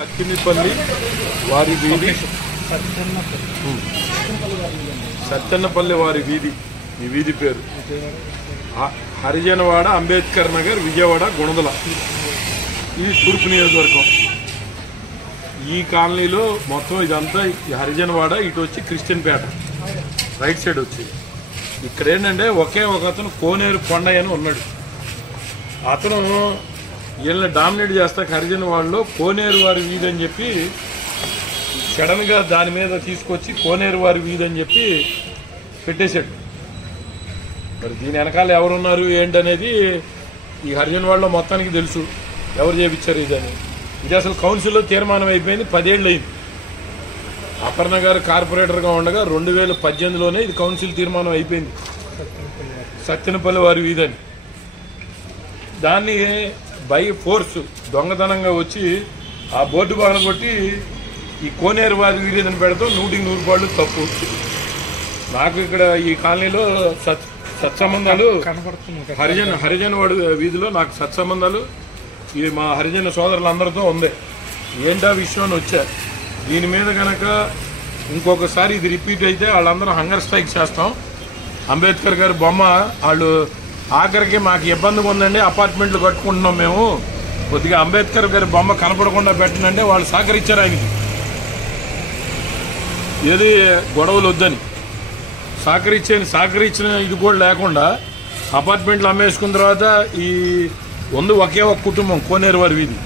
సత్తినిపల్లి వారి వీధి, సత్తెన్నపల్లి వారి వీధి, ఈ వీధి పేరు హరిజనవాడ, అంబేద్కర్ నగర్, విజయవాడ, గుణదల. ఇది తూర్పు నియోజకవర్గం. ఈ కాలనీలో మొత్తం ఇదంతా హరిజనవాడ, ఇటు వచ్చి క్రిస్టియన్ పేట రైట్ సైడ్ వచ్చి. ఇక్కడ ఏంటంటే ఒకే ఒక అతను కోనేరు కొండయ్య అని ఉన్నాడు. అతను వీళ్ళని డామినేట్ చేస్తాక హరిజనవాడలో కోనేరు వారి వీధి అని చెప్పి సడన్ గా దాని మీద తీసుకొచ్చి కోనేరు వారి వీధి అని చెప్పి పెట్టేశాడు. మరి దీని వెనకాల ఎవరున్నారు ఏంటనేది ఈ హరిజనవాడలో మొత్తానికి తెలుసు, ఎవరు చేపించారు ఇదని. ఇది అసలు కౌన్సిల్లో తీర్మానం అయిపోయింది, 10 ఏళ్ళు అయింది. అపర్ణ గారు కార్పొరేటర్గా ఉండగా 2018లోనే ఇది కౌన్సిల్ తీర్మానం అయిపోయింది, సత్తెనపల్లి వారి వీధి అని. దాన్ని బై ఫోర్స్ దొంగతనంగా వచ్చి ఆ బోర్డు బాగా కొట్టి ఈ కోనేరు వారి వీధి అని పెడతాం. 100% తప్పు. నాకు ఇక్కడ ఈ కాలనీలో సత్సంబంధాలు హరిజనవాడ వీధిలో నాకు సత్సంబంధాలు ఈ మా హరిజన సోదరులందరితో ఉంది. ఏంటా విషయం అని వచ్చా. దీని మీద కనుక ఇంకొకసారి ఇది రిపీట్ అయితే వాళ్ళందరూ హంగర్ స్ట్రైక్ చేస్తాం. అంబేద్కర్ గారి బొమ్మ వాళ్ళు ఆఖరికి మాకు ఇబ్బందిగా ఉందండి, అపార్ట్మెంట్లు కట్టుకుంటున్నాం మేము, కొద్దిగా అంబేద్కర్ గారి బొమ్మ కనపడకుండా పెట్టనంటే వాళ్ళు సహకరించారు ఆయనకి. ఏది గొడవలు వద్దని సహకరించిన ఇది కూడా లేకుండా అపార్ట్మెంట్లు అమ్మేసుకున్న తర్వాత ఈ ఒకే ఒక కుటుంబం కోనేరు వారి వీధి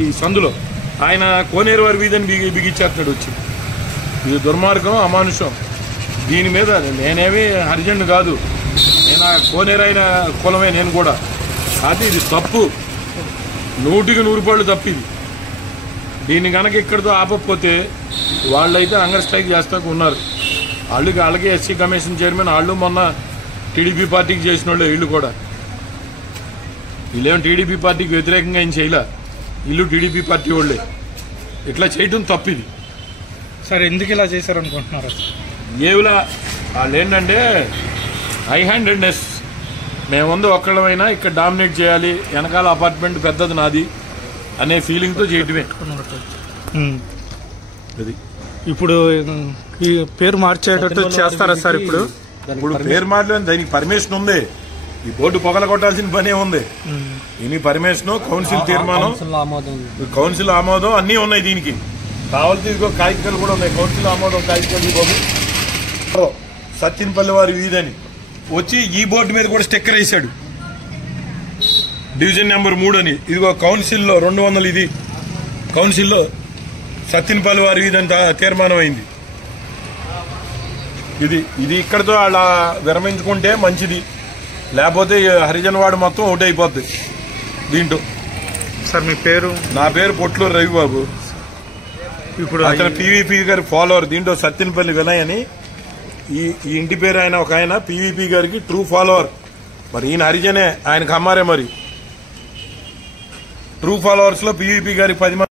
ఈ సందులో ఆయన కోనేరు వారి వీధిని బిగించేస్తాడు వచ్చి. ఇది దుర్మార్గం, అమానుషం. దీని మీద నేనేమి హరిజన్ కాదు, నేను కోనేరు అయిన కులమే నేను కూడా. అది ఇది తప్పు, 100% తప్పు ఇది. దీన్ని కనుక ఇక్కడితో ఆపకపోతే వాళ్ళైతే హంగర్ స్ట్రైక్ చేస్తాకు ఉన్నారు. వాళ్ళకి ఎస్సీ కమిషన్ చైర్మన్ వాళ్ళు మొన్న టీడీపీ పార్టీకి చేసిన వాళ్ళు, వీళ్ళు కూడా. వీళ్ళేమో టీడీపీ పార్టీకి వ్యతిరేకంగా ఏం చేయలే, వీళ్ళు టీడీపీ పార్టీ వాళ్ళే. ఇట్లా చేయటం తప్పు ఇది. సార్ ఎందుకు ఇలా చేశారనుకుంటున్నారు? ఏవిలా వాళ్ళు ఏంటంటే హై హ్యాండెడ్నెస్, మేముంది ఒక్కళ్ళమైనా ఇక్కడ డామినేట్ చేయాలి, వెనకాల అపార్ట్మెంట్ పెద్దది నాది అనే ఫీలింగ్తో చేయటమే. అది ఇప్పుడు ఈ పేరు మార్చేటట్టు చేస్తారా సార్? ఇప్పుడు పేరు మార్చలేదు, దానికి పర్మిషన్ ఉంది. ఈ బోర్డు పొగల కొట్టాల్సిన పనే ఉంది. దీనికి పర్మిషన్, కౌన్సిల్ తీర్మానం, కౌన్సిల్ ఆమోదం అన్నీ ఉన్నాయి. దీనికి కావాల్సి ఇదిగో కాగితాలు కూడా ఉన్నాయి, కౌన్సిల్ ఆమోదం కాగితాలు. బాబు సత్తినపల్లి వారి వీధి అని వచ్చి ఈ బోర్డు మీద కూడా స్టిక్కర్ వేశాడు, డివిజన్ నెంబర్ 3 అని. ఇదిగో కౌన్సిల్లో 200 ఇది కౌన్సిల్లో సత్తినపల్లి వారి వీధి అని తీర్మానం అయింది. ఇది ఇక్కడితో అలా విరమించుకుంటే మంచిది, లేకపోతే హరిజనవాడ మొత్తం ఒకటి అయిపోద్ది దీంట్లో. సార్ మీ పేరు? నా పేరు పొట్లూరు రవిబాబు. ఇప్పుడు అతను పీవీపీ గారి ఫాలోవర్. దీంట్లో సత్తినపల్లి వినయ్ అని ఈ ఇంటి పేరు ఆయన, ఒక ఆయన పీవీపీ గారికి ట్రూ ఫాలోవర్. మరి ఈయన హరిజనే, ఆయనకు అమ్మారే. మరి ట్రూ ఫాలోవర్స్ లో పీవీపీ గారికి 10 మంది